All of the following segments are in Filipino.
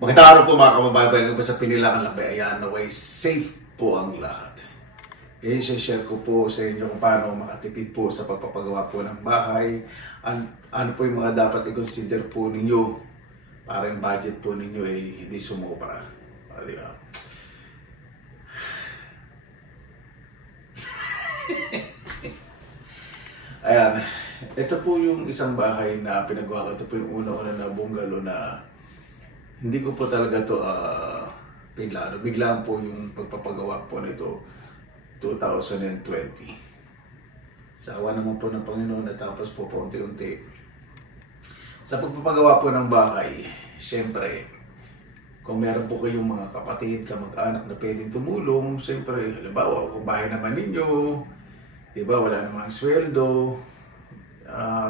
Magandang araw po mga kababayan ko sa Pinilakan Lakbay. Ayan, naway safe po ang lahat. I-share ko po sa inyo kung paano makatipid po sa pagpapagawa po ng bahay. Ano po yung mga dapat i-consider po ninyo para yung budget po ninyo ay hindi sumobra. Diba? Ayan, ito po yung isang bahay na pinagawa ko. Ito po yung una-una na bungalow na hindi ko po talaga ito pinlano. Biglaan po yung pagpapagawa po nito 2020. Sawa naman po ng Panginoon na tapos po paunti-unti. Sa pagpapagawa po ng bahay, syempre, kung meron po kayong mga kapatid, kamag-anak na pwedeng tumulong, syempre, halimbawa, kung bahay naman ninyo, diba, wala namang sweldo,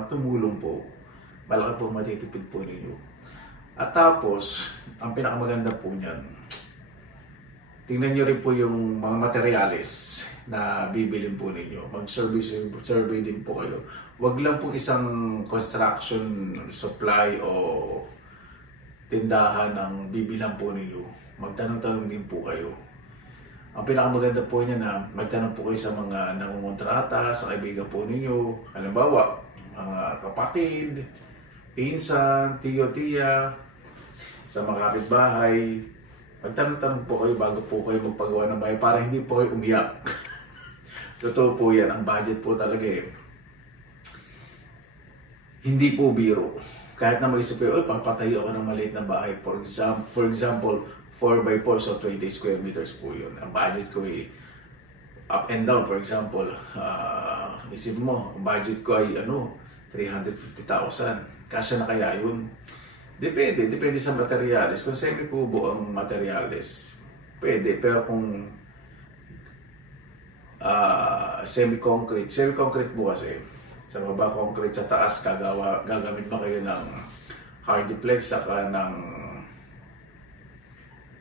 tumulong po. Malaki po matitipid po ninyo. At tapos, ang pinakamaganda po niyan, tingnan nyo rin po yung mga materyales na bibilin po ninyo. Mag-survey din po kayo. Huwag lang po isang construction supply o tindahan ng bibilang po ninyo. Magtanong-tanong din po kayo. Ang pinakamaganda po niya na magtanong po kayo sa mga nangungontrata, sa kaibigan po ninyo. Halimbawa, mga kapatid, pinsan, tiyo-tiya, sa mga kapitbahay. Magtanong-tanong po kayo bago po kayo magpagawa ng bahay para hindi po kayo umiyak. Totoo po yan, ang budget po talaga eh. Hindi po biro. Kahit na mag-isip kayo, papatayo ako ng maliit na bahay. For example, 4x4, so 20 square meters po yun. Ang budget ko ay up and down. For example, isip mo, ang budget ko ay 350,000. Kasya na kaya yun? Depende sa materials. Kung semi-kubo ang materials, pwede. Pero kung semi-concrete po kasi, sa baba concrete, sa taas, gagamit mo kayo ng hardiplex, saka ng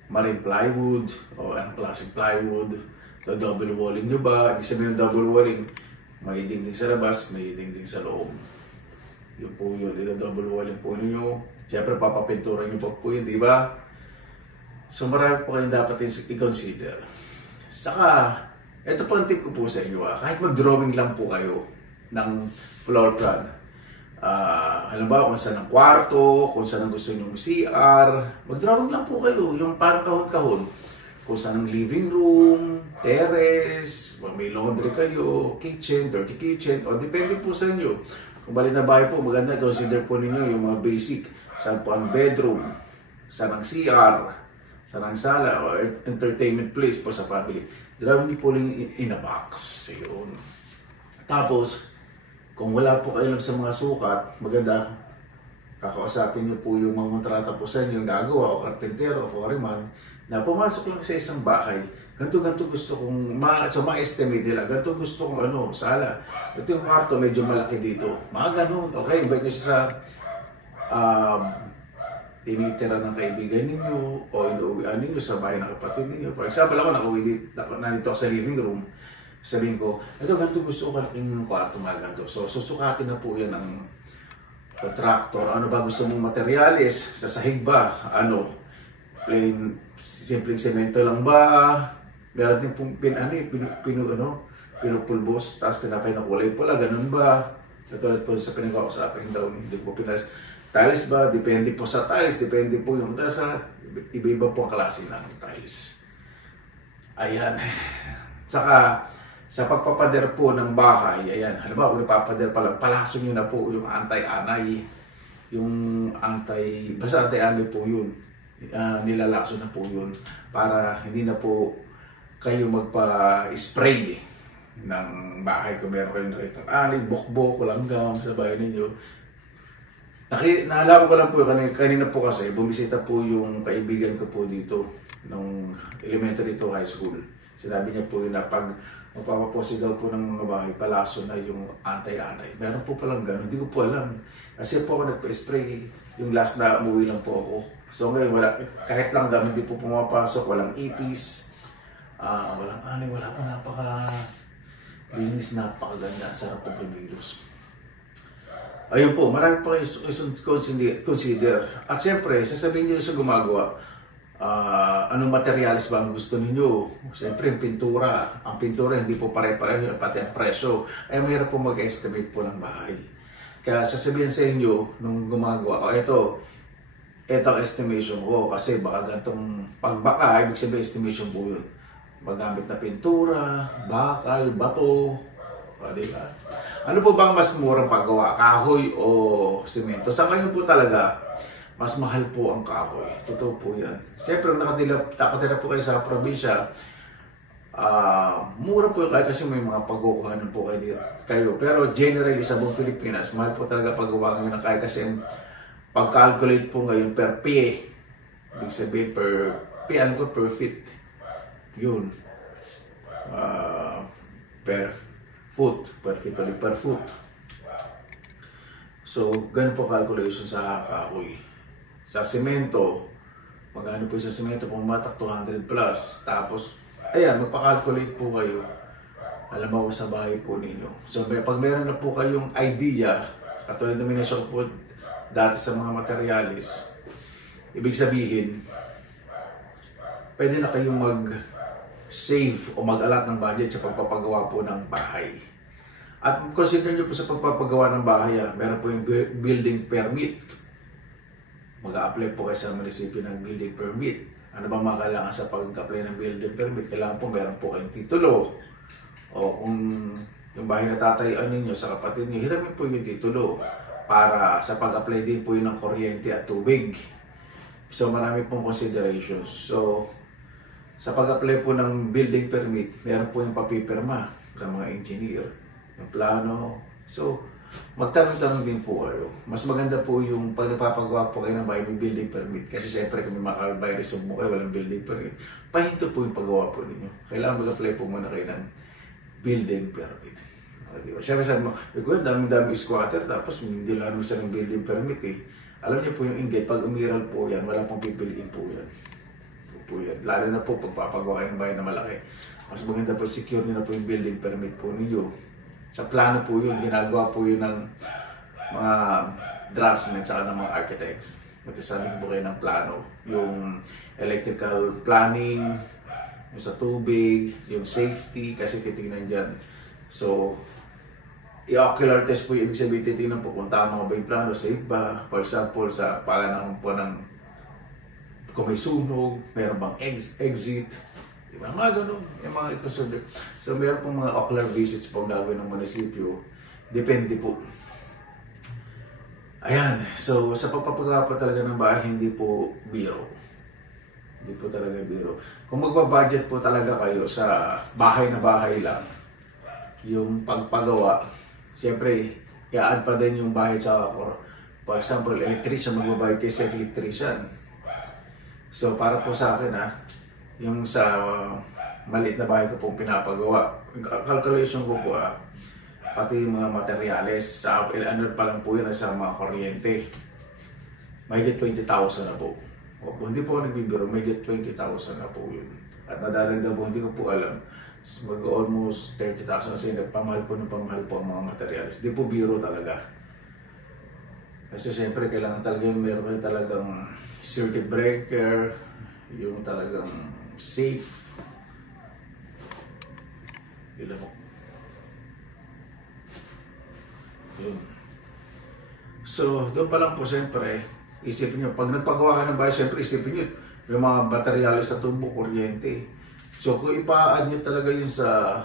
marine plywood, o plastic plywood. So, double walling nyo ba? Ibig sabihin ng double walling, may dingding sa labas, may dingding sa loob. Yun po yun. Double walling po ninyo. Siyempre, papapintura nyo pa po yun, di ba? So, marami po kayong dapat i-consider. Saka, ito po ang tip ko po sa inyo. Kahit mag-drawing lang po kayo ng floor plan. Halimbawa, kung saan ang kwarto, kung saan ang gusto nyo CR, mag-drawing lang po kayo. Yung parang kahon-kahon. Kung saan ang living room, terrace, may laundry kayo, kitchen, dirty kitchen, o depende po sa inyo. Kung bali na bahay po, maganda, consider po ninyo yung mga basic. Saan po ang bedroom, saan ang CR, saan ang sala, o entertainment place po sa family. Drawing po lang in a box. Yun. Tapos, kung wala po kayo sa mga sukat, maganda, kakausapin niyo po yung mga kontrata po sa inyo, yung gagawa, o karpentero, o foreman, na pumasok lang sa isang bahay. Ganto gusto kong, sa mga estimate nila, ganto gusto kong sala. Ito yung kwarto, medyo malaki dito. Mga ganun. Okay, invite nyo siya sa tinitira ng kaibigan ninyo o inuuwian ninyo sa bahay ng kapatid ninyo. For example, ako nandito ako sa living room. Sabihin ko, ito ganito gusto ko kalaking kwarto, mga ganito. So, susukatin na po yan ng contractor. Ano ba gusto mong materyales? Sa sahig ba? Plain, simpleng semento lang ba? Meron din pong pinupulbos, tapos pinapay na kulay pula, ganun ba? Katulad po sa pinag-usapan daw, hindi po pinas. Tiles ba? Depende po sa tiles. Depende po yung sa iba-iba po ang klase ng tiles. Ayan. Saka, sa pagpapader po ng bahay, ayan, halimbawa kung ipapader pa lang, palaso nyo na po yung anti-anay. Basta anti-anay po yun. Nilalaso na po yun. Para hindi na po kayo magpa-spray ng bahay kung meron kayong nakitang anay, bokbok, langgam sa bahay ninyo. Naalala ko lang po, kanina po kasi, bumisita po yung kaibigan ko po dito, nung elementary to high school. Sinabi niya po yun na pag magpapaposi daw po ng mga bahay, palaso na yung anti-anay. Meron po palang gano'n, hindi ko po alam. Kasi po ako nagpa-spray, yung last na umuwi lang po ako. So ngayon, kahit lang dami, hindi po pumapasok, walang ipis, walang anay, wala po, napaka-linis, napakaganda, sarap po pag-virus. Ayun po, marami pa kayo consider. At syempre, sasabihin niyo sa gumagawa, anong materials ba ang gusto ninyo? Siyempre, yung pintura. Ang pintura hindi po pare-pareho, pati ang presyo. Ay mahirap po mag-estimate po ng bahay. Kaya sasabihin sa inyo, nung gumagawa, ito ang estimation ko. Kasi baka ganitong pagbaka, ibig sabihin estimation po yun. Magamit na pintura, bakal, bato, diba? Ano po bang mas murang paggawa? Kahoy o simento? Sa ngayon po talaga, mas mahal po ang kahoy. Totoo po yan. Siyempre, nakatira po kayo sa probinsya, mura po kayo kasi may mga pagkukuhanan po kayo. Pero generally sa buong Pilipinas, mahal po talaga paggawa ngayon ng kahoy kasi pag-calculate po ngayon per pie. Ibig sabihin per feet. Yun. Per foot. So, ganun po calculation sa kahoy. Sa semento, magkano po sa semento, pumatak 200 plus. Tapos, ayan, magpa-calculate po kayo. Alam mo sa bahay po ninyo. So, pag meron na po kayong idea, katulad na minasyon po dati sa mga materialis, ibig sabihin, pwede na kayong mag-save o mag-alat ng budget sa pagpapagawa po ng bahay. At consider nyo po sa pagpapagawa ng bahay, meron po yung building permit. Mag-a-apply po kayo sa munisipyo ng building permit. Ano ba mga kailangan sa pag-apply ng building permit? Kailangan po meron po kayong titulo. O kung yung bahay na tatayuan ninyo sa kapatid nyo, hiramin po yung titulo para sa pag-apply din po yun ng kuryente at tubig. So marami pong considerations. So sa pag-apply po ng building permit, meron po yung papipirma sa mga engineer, yung plano. So, magtanong-tanong din po kayo. Mas maganda po yung pag napapagawa po kayo ng bahay may building permit. Kasi siyempre kung may makabay resume mo kayo, walang building permit, pahinto po yung paggawa po ninyo. Kailangan mag-apply po muna kayo ng building permit. Diba? Siyempre sabi mo, dami-dami squatter, tapos hindi lang sa ng building permit eh. Alam niyo po yung inggit, pag umiral po yan, wala pong pipiliin po yan. Lalo na po pagpapagawa kayo ng bahay na malaki. Mas maganda po, secure nyo na po yung building permit po ninyo. Sa plano po yun, ginagawa po yun ng mga draftsmen sa ng mga architects. Magsasabi po kayo ng plano. Yung electrical planning, yung sa tubig, yung safety, kasi titignan dyan. So, i-ocular test po yung ibig sabihin, titignan po kung tama ba yung plano, safe ba. For example, sa paganahan po ng kung may sunog, meron bang exit, diba? Mga ganun, yung mga ikonsulde. So, meron pong mga ocular visits po gagawin ng munisipyo. Depende po. Ayan, so sa pagpapagawa po talaga ng bahay, hindi po biro. Hindi po talaga biro. Kung magbabudget po talaga kayo sa bahay na bahay lang, yung pagpagawa, siyempre, i-add pa din yung bahay sa, for example, electrician, magbabayad kayo sa electrician. So, para po sa akin, yung sa maliit na bahay ko pong pinapagawa, calculation ko po, pati yung mga materyales, sa ano pa lang po yun, sa mga kuryente, mahigit 20,000 na po. O, hindi po ako nagbibiro, mahigit 20,000 na po yun. At nadadagdag po, hindi ko po alam, mag-almost 30,000 kasi nagpamahal po ng pamahal po ang mga materyales. Hindi po biro talaga. Kasi siyempre, kailangan talaga yung meron kayo talagang circuit breaker, yung talagang safe. Ilan mo? Yun. So, doon pa lang po siyempre, isipin nyo, pag nagpagawa ka ng bahay, siyempre isipin nyo, yung mga materyales sa tubo, kuryente. So, kung ipa-add nyo talaga yun sa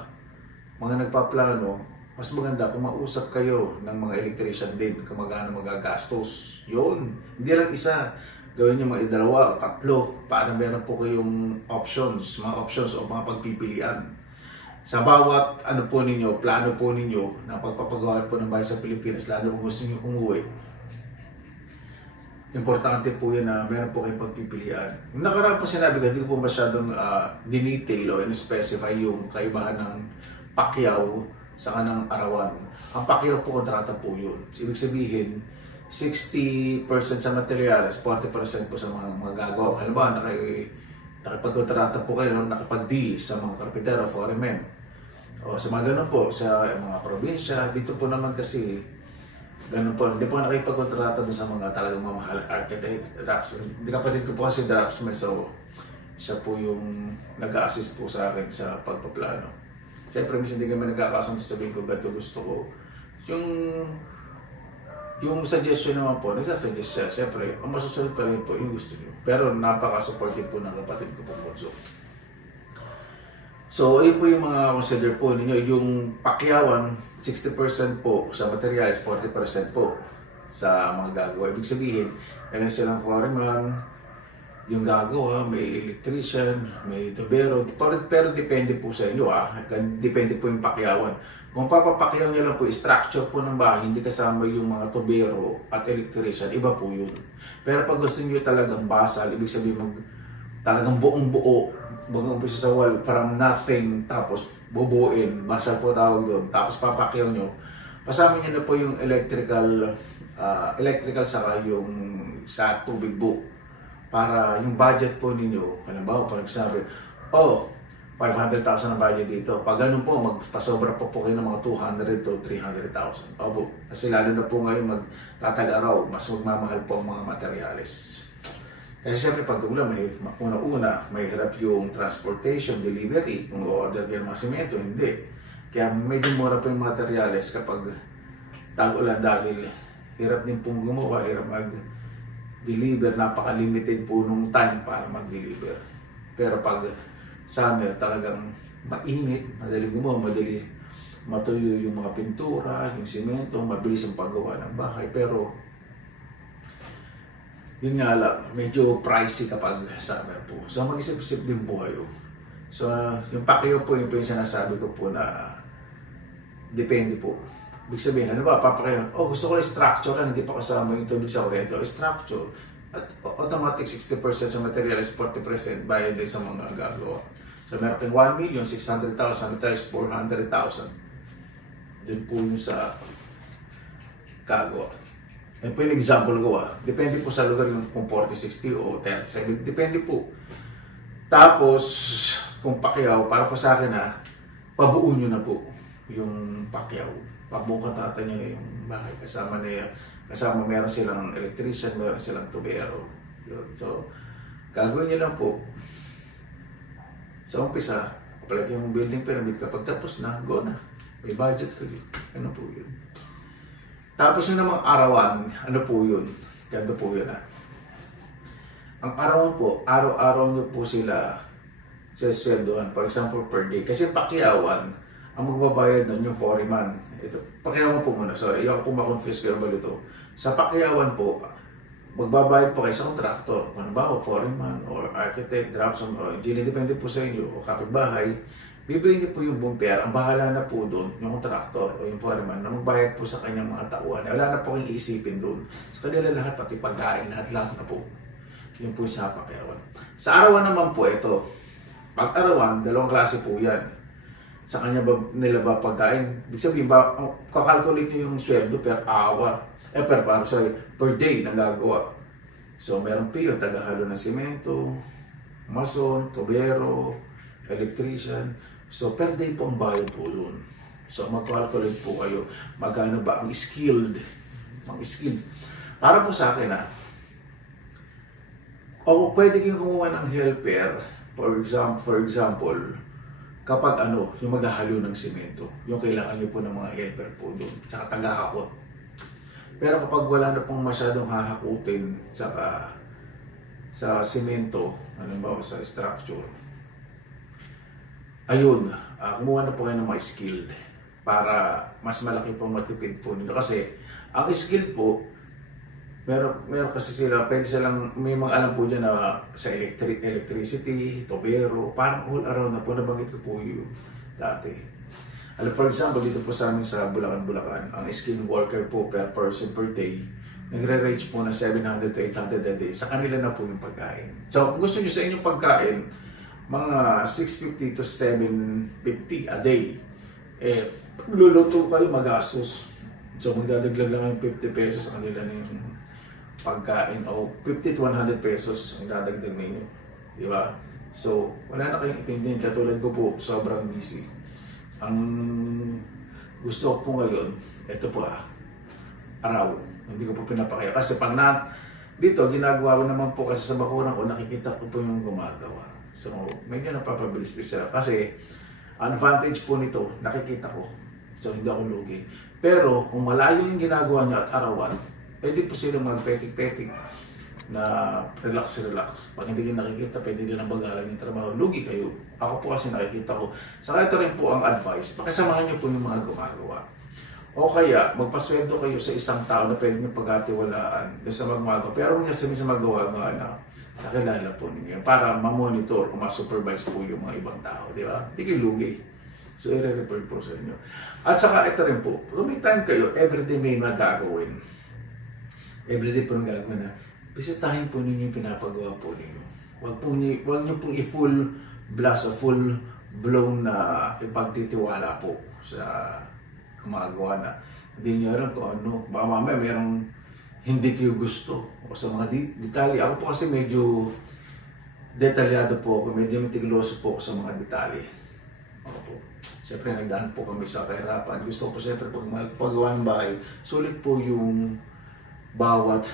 mga nagpaplano, mas maganda kung mausap kayo ng mga electrician din, kung magkano magagastos. Yun, hindi lang isa. Gawin nyo mga dalawa o tatlo para meron po kayong options, mga options o mga pagpipilian. Sa bawat ano po ninyo, plano po ninyo na pagpapagawa po ng bahay sa Pilipinas, lalo kung gusto nyo umuwi, importante po yan na meron po kayong pagpipilian. Yung nakaraan po sinabi ko, hindi ko po masyadong dinetail o in-specify yung kaibahan ng pakyaw sa kanang arawan. Ang pakyaw po, kontrata po yun. Ibig sabihin, 60% sa materials, 40% po sa mga gagawa. Halimbawa, nakipag-kontrata po kayo, nakipag-deal sa mga karpintero, foreman. O sa mga ganun po, sa mga probinsya, dito po naman kasi Ganun po, hindi po nakipagkontrata doon sa mga talagang mamahal architect, draftsman. Hindi kapatid ko po kasi draftsman, so siya po yung nag-a-assist po sa akin sa pagpaplano. Siyempre, minsan hindi kami nagkakasang sabihin ko ba't gusto ko. Yung suggestion naman po, nagsasuggest siya. Siyempre, ang masusunod pa rin po yung gusto niyo. Pero napaka-supportive po ng kapatid ko po. So, ayun po yung mga consider po ninyo. Yung pakyawan, 60% po sa materials, 40% po sa mga gagawa. Ibig sabihin, meron silang foreman, yung gagawa, may electrician, may tubero, pero depende po sa inyo depende po yung pakyawan. Kung papapakyaw niya lang po, structure po ng bahay, hindi kasama yung mga tubero at electrician, iba po yun. Pero pag gusto niyo talagang basal, ibig sabihin talagang buong buo, mag-umpisa sa wall, from nothing, tapos bubuin, basal po tawag doon, tapos papakyaw nyo, pasama niyo na po yung electrical saka yung sa tubig buo. Para yung budget po ninyo, halimbawa, pag nagsabi, 500,000 ang budget dito. Pag ganun po, magpasobra po kayo ng mga 200 to 300,000. Kasi lalo na po ngayon magtatag-araw, mas magmamahal po ang mga materyales. Kasi siyempre pag ulan, una-una, may hirap yung transportation, delivery, kung order kayo ng mga simento, hindi. Kaya medyo mura po yung materyales kapag tag-ulan dahil hirap din pong gumawa, hirap mag-deliver, napaka-limited po nung time para mag-deliver. Pero pag summer talagang mainit, madali gumawa, madali matuyo yung mga pintura, yung simento, mabilis ang paggawa ng bahay. Pero yun nga lang, medyo pricey kapag summer po. So mag-isip-isip din po kayo. So yung pakyaw po, yung sinasabi ko po na depende po. Ibig sabihin, ano ba, papakyaw, gusto ko yung structure lang, hindi pa kasama yung tubig sa kuryente. Structure, at automatic 60% sa materials, 40% bayad din sa mga gagawa. So meron kang 1,600,000 times 400,000. Doon po yung sa gagawa. Yan po yung example ko Depende po sa lugar yung kung 40, 60 o 30, 70. Depende po. Tapos, kung pakyaw, para po sa akin pabuo nyo na po yung pakyaw. Pabuo kontrata nyo na yung bahay. Kasama meron silang electrician, meron silang tubero. Yun. So, gagawin nyo lang po. Sa umpisa, palagi yung building pyramid, kapag tapos na, go na. May budget ko yun. Ano po yun? Tapos yung namang arawan, ano po yun? Ganda po yun Ang arawan po, araw-araw nyo po sila sa sweldohan. For example, per day. Kasi pakyawan, ang magbabayad nun yung foreman. Ito, pakyawan po muna. Sorry, yung po ma-confuse kayo ba ito. Sa pakyawan po, magbabayad po kayo sa contractor. Kung ano ba, o foreman, or architect, draftsman, o engineer, depende po sa inyo, o kapitbahay. Bibigyan niyo po yung buong pera. Ang bahala na po doon, yung contractor o yung foreman, na magbayad po sa kanyang mga tauhan. Wala na po kayong iisipin doon. Sa kanila lahat, pati pagkain, lahat na po. Yun po sa pakyawan. Sa arawan naman po, ito. Pag-arawan, dalawang klase po yan. Sa kanya nila ba pagkain? Ibig sabihin ba, kakalculate niyo yung sweldo per hour. Per day na gagawa. So, meron po yun, tagahalo ng simento, mason, tubero, electrician. So, per day po ang bayad po doon. So, mag-calculate po kayo. Magkano ba ang skilled? Para po sa akin pwede kayong kumuha ng helper. For example, kapag yung maghahalo ng simento, yung kailangan nyo po ng mga helper po doon, saka taga-hakot. Pero kapag wala na pong masyadong hahakutin sa simento, halimbawa sa structure, ayun, kumuha na po kayo ng mga skilled para mas malaki pong matipid po nila. Kasi ang skilled po, meron kasi sila, pwede silang, may mga alam po dyan na sa electricity, tubero, parang all around na po, nabanggit ko po yung dati. For example, dito po sa amin sa Bulacan, ang skilled worker po per person per day, nagre-range po na 700 to 800 a day. Sa kanila na po yung pagkain. So, kung gusto nyo sa inyong pagkain, mga 650 to 750 a day. Luluto kayo, magastos. So, magdadaglag lang yung 50 pesos sa kanila na yung pagkain. O 50 to 100 pesos ang dadagdag ninyo. Diba? So, wala na kayong itindihin. Katulad ko po, sobrang busy. Ang gusto ko po ngayon, ito po araw. Hindi ko po pinapakaya. Kasi pag dito, ginagawa ko naman po kasi sa bakuran ko, nakikita ko po yung gumagawa. So, medyo napapabilis din sila. Kasi, advantage po nito, nakikita ko. So, hindi ako lugi. Pero, kung malayo yung ginagawa niya at arawan, pwede po silang magpetik-petik na relax-relax. Pag hindi kayo nakikita, pwede din ang bagalan yung trabaho. Lugi kayo. Ako po kasi nakikita ko. Saka ito rin po ang advice. Pakisamahan niyo po yung mga gumagawa. O kaya, magpasweldo kayo sa isang tao na pwede nyo pagkatiwalaan doon sa magmagawa. Pero huwag niya sabihin sa magawa na nakilala po ninyo para ma-monitor o ma-supervise po yung mga ibang tao. Di ba? Hindi kayo lugi. So, i-report po sa inyo. At saka ito rin po, kung may time kayo, everyday may magagawin. Everyday po nang gagawin na, bisitahin po ninyo yung pinapagawa po ninyo. Huwag niyo pong i-full blast o full blown na ipagtitiwala po sa gumagawa na. Hindi niyo alam kung ano. Baka mamaya mayroong hindi kayo gusto. O sa mga detalye. Ako po kasi medyo detalyado po ako. Medyo meticuloso po ako sa mga detalye. Ako po. Siyempre nagdaan po kami sa kahirapan. Gusto ko po siyempre pag magpagawa ng bahay, sulit po yung bawat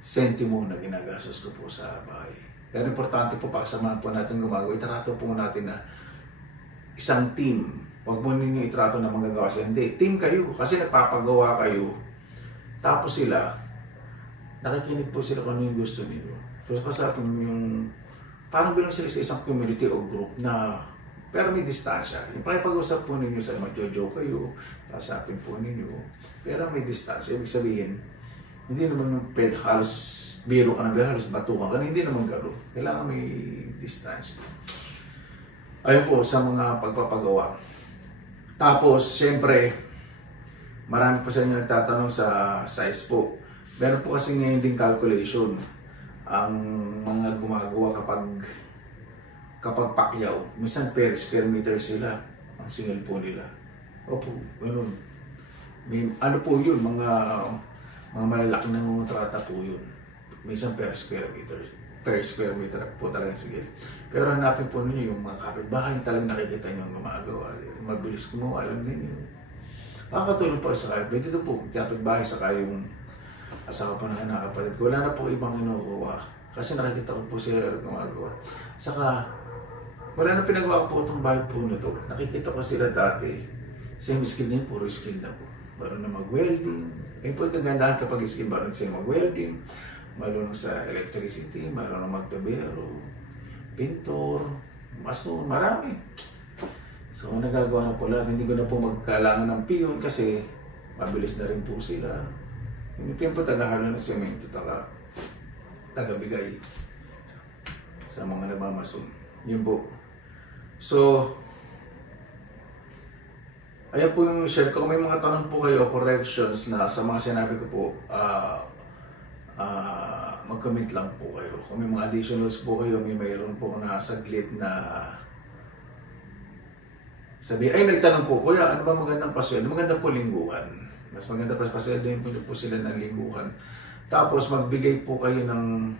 sentimo na ginagastos ko po sa bahay. Pero importante po pakasamahan po natin gumagawa. Itarato po natin na isang team. Huwag mo ninyo itrato na magagawa siya. Hindi, team kayo. Kasi nagpapagawa kayo. Tapos sila, nakikinig po sila kung ano yung gusto ninyo. So kasapin yung, parang bilang sila sa isang community o group na, pero may distansya. Yung pakipag-usap po ninyo sa mag-jojo kayo, kasapin po ninyo, pero may distansya. Ibig sabihin, hindi naman yung halos biro ka na halos batukan ka na, hindi naman garo. Kailangan may distansya. Ayun po, sa mga pagpapagawa. Tapos, siyempre, marami pa sa inyo nagtatanong sa size po. Meron po kasi ngayon din calculation ang mga gumagawa kapag pakyaw. Minsan per square meter sila, ang single po nila. Opo, ganun. Ano po yun, mga malalaki ng trata po yun. Minsan per square meter po talagang sige. Pero hanapin po ninyo yung mga kapitbahay talagang nakikita nyo ang gumagawa. Mabilis gumawa, alam ninyo. Makakatulong po sa kayo. Pwede ito po, kapitbahay sa kayong asawa po na nakapatid. Wala na po ibang inukuha. Kasi nakikita ko po sila gumagawa. Saka, wala na pinagawa po itong bahay po na ito. Nakikita ko sila dati. Same skill din, puro skill na po. Marunong na mag-welding. Ngayon po kagandahan kapag skill, marunong siya mag-welding. Marunong sa electricity, marunong magtabero, pintor, maso, marami. So, nagagawa na po lahat. Hindi ko na po magkailangan ng piyon kasi mabilis na rin po sila. Hindi po tagahalo ng semento, tagabigay sa mga nabamason. Yun po. So, ayan po yung share ko. Kung may mga tanong po kayo, corrections na sa mga sinabi ko po, mag-comment lang po kayo. Kung may mga additionals po kayo, mayroon po na saglit na sabi, ay nagtanong po, kuya, ano ba magandang pasweldo? Maganda po lingguhan. Mas maganda pa pasweldo yun po sila ng lingguhan. Tapos magbigay po kayo ng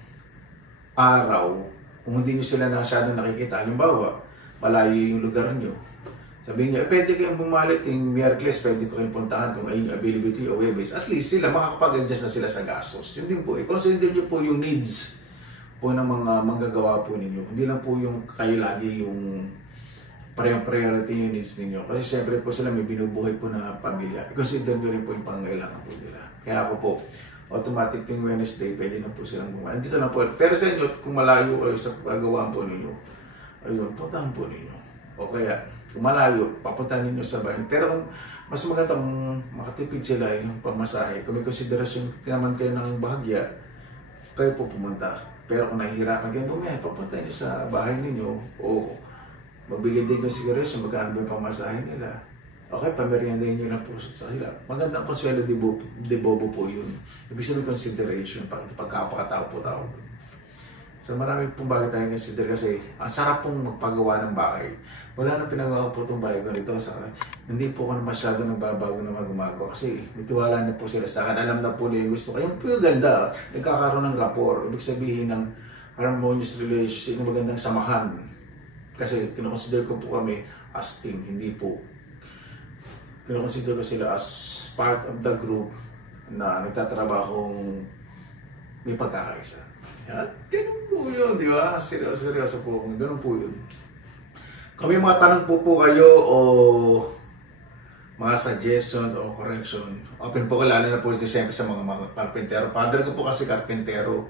araw, kung hindi nyo sila masyadong nakikita. Halimbawa, malayo yung lugar nyo. Sabihin nyo, pwede kayong bumalik yung Miyerkules, pwede ko kayong puntahan kung ay availability o web-based. At least sila, makakapag-adjust na sila sa gastos. Yun din po, i-consider nyo po yung needs po ng mga manggagawa po ninyo. Hindi lang po yung kayo lagi yung priority yung needs ninyo. Kasi siyempre po sila may binubuhay po na pamilya. I-consider nyo rin po yung pangailangan po nila. Kaya ako po, automatic yung Wednesday, pwede na po silang gumawa. Dito na po. Pero sa inyo, kung malayo kayo sa pagawaan po ninyo, ayun, puntahan po ninyo. O kaya, kung malayo, papuntahan ninyo sa bayan. Pero kung mas magandang makatipid sila yung pamasahe, kung may konsiderasyon naman kayo ng bahagya, kayo po pumunta. Pero kung nahihirapan kayo, papunta nyo sa bahay ninyo o magbigay din konsiderasyon, magkano ba yung pamasahe nila. Okay, pameriendahin nyo lang po sa kanila. Magandang konsuelo de bobo po yun. Ibig sabihin consideration, pagkapakatao po tao. So marami pong bagay tayong consider kasi ang sarap pong magpagawa ng bahay. Wala nang pinagawa po itong bahay ko nito. Hindi po ako masyado nagbabago na gumagawa kasi mitiwala na po sila sa akin. Alam na po nila yung gusto. Kaya po yung ganda. Nagkakaroon ng rapport. Ibig sabihin ng harmonious relationship, ng magandang samahan. Kasi kinoconsider ko po kami as team, hindi po kinoconsider ko sila as part of the group na nagtatrabahong may pagkakaisa. Yan, ganun po yun, di ba? Seryoso po, ganun po yun. Kung may mga tanong po kayo o mga suggestion o correction, open po ko, lalo na po ito siyempre sa mga karpentero. Father ko po kasi karpentero.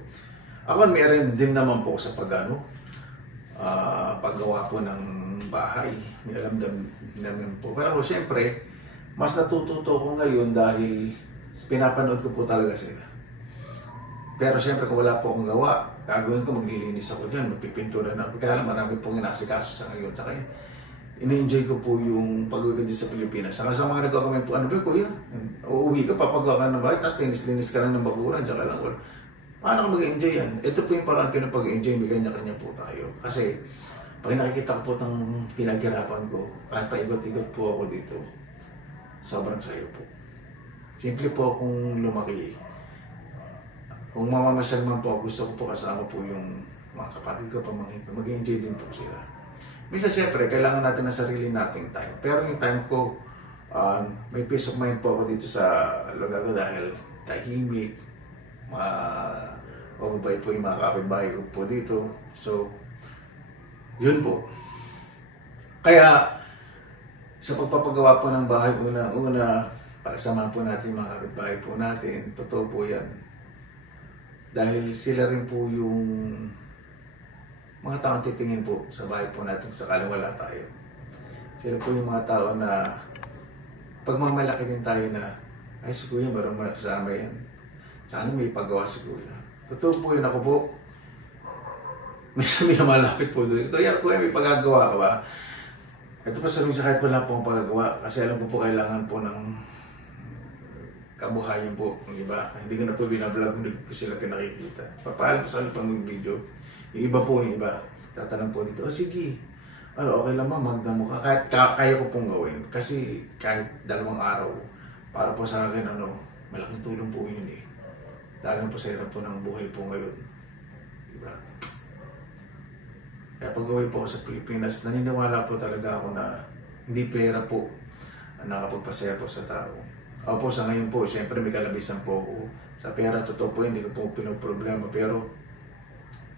Ako may rin din naman po sa paggawa po ng bahay. May alam namin po. Pero siyempre, mas natututo ko ngayon dahil pinapanood ko po talaga sila. Pero siyempre kung wala po akong gawa, gagawin ko, maglilinis ako dyan, magpipintura na. Kaya alam, marami pong inasikaso sa ngayon. Saka in-enjoy ko po yung pag-uwi ko dyan sa Pilipinas. Saka sa mga nagkakamay po, ano ba kuya? Uuwi ka, papagawa ka ng bahay, tapos linis ka lang ng bakuran, dyan ka lang. Paano ka mag-enjoy yan? Ito po yung parang pinapag-enjoy, may kanya-kanya po tayo. Kasi pag nakikita ko po itong pinaghirapan ko, kahit paikot-ikot po ako dito, sobrang sayo po. Simple po akong lumaki. Kung mamamasyal man po, gusto ko po kasama po yung mga kapatid ko, pamangkin ko, mag-enjoy din po sila. Minsan siyempre, kailangan natin ng sarili nating time. Pero yung time ko, may peace of mind po ako dito sa lugar ko dahil tahimik, mababay po yung mga kapitbahay ko po dito. So, yun po. Kaya, sa pagpapagawa po ng bahay, una-una, pakasama po natin mga kapitbahay po natin, totoo po yan. Dahil sila rin po yung mga taong titingin po sa bahay po natin sakaling wala tayo. Sila po yung mga tao na pagmamalaki din tayo na, ay si Kuya, marang kasama yan. Sana may paggawa si Kuya. Totoo po yun, ako po. May sabi na malapit po doon. Ito, yan Kuya, may pagagawa ka ba? Ito pa sabi siya kahit wala po ang pagagawa kasi alam ko po kailangan po ng kabuhayan po, di ba? Hindi ko na po binablog, hindi po sila pinakikita. Papaalam po sa akin pang video. Yung iba po, yung iba, tatanong po dito, sige, okay lang ba, magdamo ka? Kahit kaya ko pong gawin. Kasi kahit 2 araw, para po sa akin, malaking tulong po yun eh. Lalo po sa hirap po ng buhay po ngayon. Di ba? Kaya pag gawin po ako sa Pilipinas, naniniwala po talaga ako na hindi pera po ang nakapagpasaya po sa tao. Opo, sa ngayon po, siyempre may kalabisan po ako. Sa pera, totoo po, hindi ko po pinoproblema. Pero,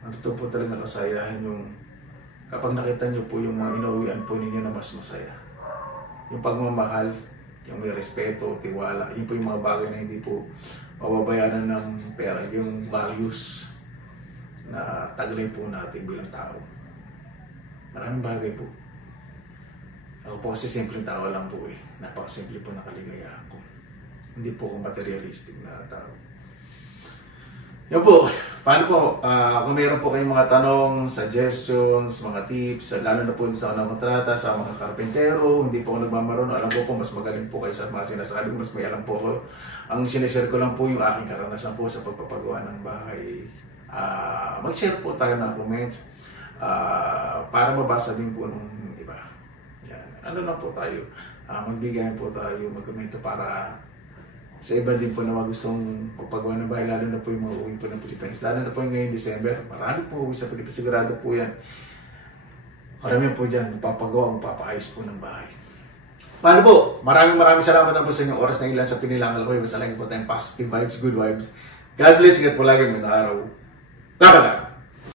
ang totoo po talaga kasayahan yung kapag nakita nyo po yung mga inuwian po ninyo na mas masaya. Yung pagmamahal, yung may respeto, tiwala, yun po yung mga bagay na hindi po mababayaran ng pera. Yung values na taglay po natin bilang tao. Maraming bagay po. Ako po kasi simpleng tao lang po eh. Napakasimple po na kaligayahan ko. Hindi po ako materialistic na tao. Yan po. Paano po? Kung meron po kayong mga tanong, suggestions, mga tips, lalo na po sa unang kontrata, sa mga karpentero, hindi po ako nagmamaroon. Alam ko po, mas magaling po kayo sa mga sinasabi ko, mas may alam po ako. Ang sinishare ko lang po yung aking karanasan po sa pagpapagawa ng bahay. Mag-share po tayo ng comments para mabasa din po ng iba. Yan. Ano na po tayo? Magbigayan po tayo, magkomento para sa iba din po na gustong pagpagawa ng bahay, lalo na po yung mga uwi po ng Pilipinas. Lalo na po yung ngayong December, marami po uwi sa Pilipinas, sigurado po yan. Karamihan po dyan, magpapagawa, magpapaayos po ng bahay. Paano po? Maraming salamat na po sa inyong oras na ilan sa pinilangal ko. Basta lagi po tayong positive vibes, good vibes. God bless, ingat po lagi, magandang araw. Laban!